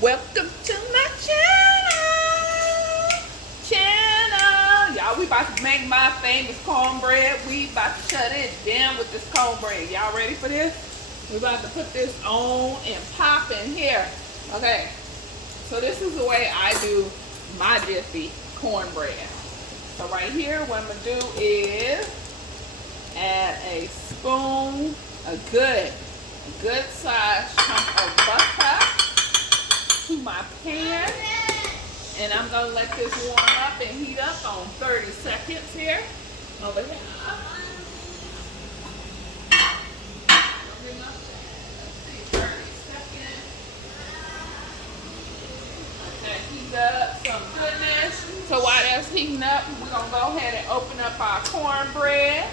Welcome to my channel. Y'all, we about to make my famous cornbread. We about to shut it down with this cornbread. Y'all ready for this? We're about to put this on and pop in here. Okay, so this is the way I do my Jiffy cornbread. So right here, what I'm gonna do is add a spoon, a good size chunk of butter to my pan, and I'm gonna let this warm up and heat up on 30 seconds here. Over here. Let's see, 30 seconds. Okay, heat up some goodness. So while that's heating up, we're gonna go ahead and open up our cornbread.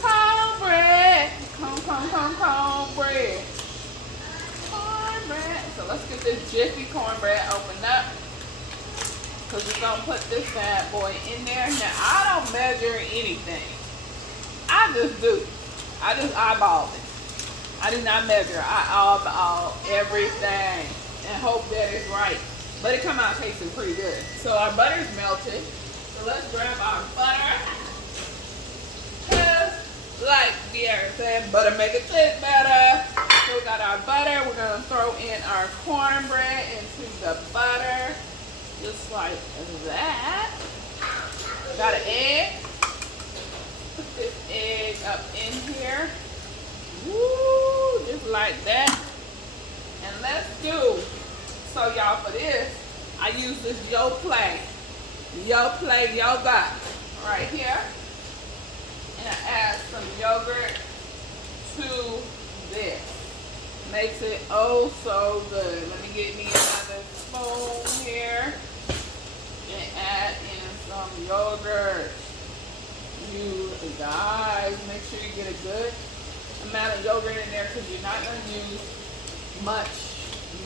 Cornbread. Cornbread. Cornbread. So let's get this Jiffy cornbread opened up, because we're going to put this bad boy in there. Now, I don't measure anything. I just do. I just eyeball it. I do not measure. I eyeball everything and hope that it's right. But it come out tasting pretty good. So our butter's melted. So let's grab our butter. Like De'Ara said, butter make it taste better. So we got our butter. We're going to throw in our cornbread into the butter. Just like that. Got an egg. Put this egg up in here. Woo, just like that. And let's do. So y'all, for this, I use this YALL yogurt right here. And I add some yogurt to this. Makes it oh so good. Let me get me another spoon here and add in some yogurt. You guys, make sure you get a good amount of yogurt in there, because you're not going to use much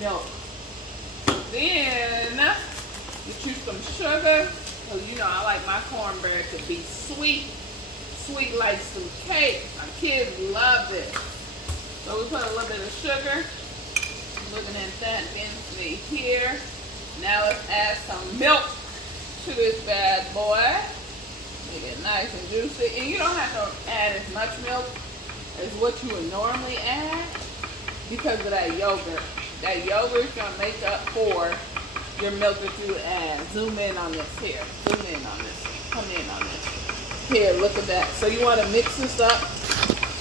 milk. Then get you some sugar, because you know I like my cornbread to be sweet. Sweet like some cake. My kids love this. So we put a little bit of sugar. Looking at that density here. Now let's add some milk to this bad boy. Make it nice and juicy. And you don't have to add as much milk as what you would normally add, because of that yogurt. That yogurt is going to make up for your milk that you would add. Zoom in on this here. Zoom in on this. Come in on this. Here, look at that. So you want to mix this up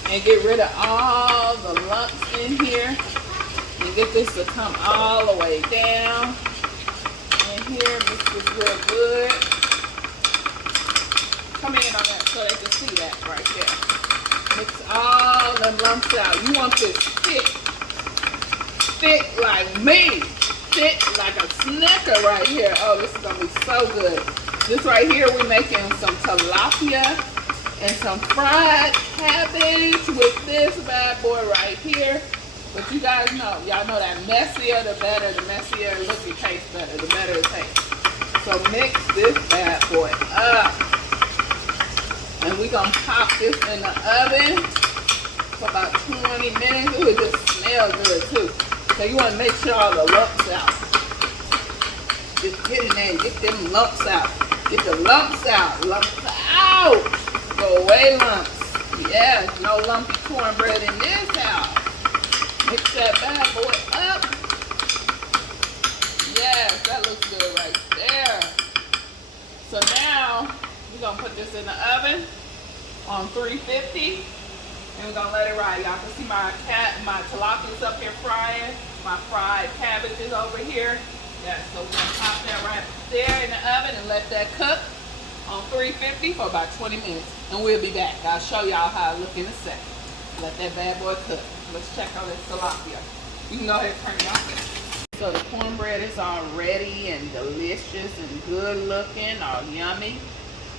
and get rid of all the lumps in here and get this to come all the way down. And here, mix this real good. Come in on that so they can see that right there. Mix all them lumps out. You want this thick like me. Thick like a Snicker right here. Oh, this is going to be so good. This right here, we're making some tilapia and some fried cabbage with this bad boy right here. But you guys know, y'all know that messier the better. The messier it looks, it tastes better. The better it tastes. So mix this bad boy up. And we're going to pop this in the oven for about 20 minutes. Ooh, it just smells good too. So you want to make sure all the lumps out. Just get in there and get them lumps out. Get the lumps out. Lumps out. Go away, lumps. Yes, no lumpy cornbread in this house. Mix that bad boy up. Yes, that looks good right there. So now, we're going to put this in the oven on 350. And we're going to let it ride. Y'all can see my tilapia's up here frying. My fried cabbage is over here. Yeah, so we're going to pop that right there in the oven and let that cook on 350 for about 20 minutes. And we'll be back. I'll show y'all how it looks in a second. Let that bad boy cook. Let's check on this tilapia. You can go ahead and turn it off. So the cornbread is all ready and delicious and good looking, all yummy.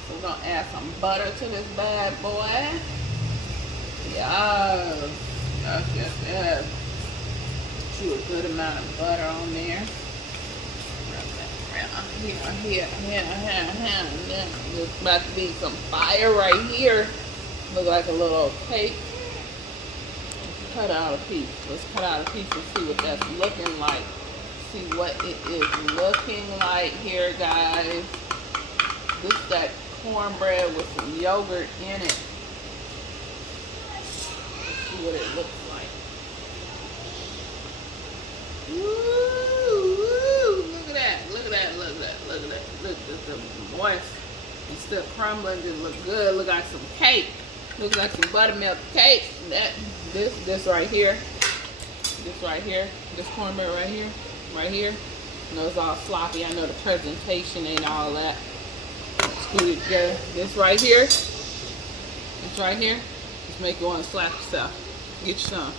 So we're going to add some butter to this bad boy. Yes. Yes. Put a good amount of butter on there. Here. There's about to be some fire right here. Look like a little cake. Let's cut out a piece. Let's cut out a piece and see what that's looking like. see what it is looking like here, guys. This got cornbread with some yogurt in it. Let's see what it looks like. Woo! Look at that! Look at that! Look at that! Look at that! Look, it's moist. It's still crumbling. Just look good. Look like some cake. Looks like some buttermilk cake. This right here. This right here. This cornbread right here. Right here. I know it's all sloppy. I know the presentation ain't all that. Scoot it together. This right here. This right here. Just make you want to slap yourself. Get you some.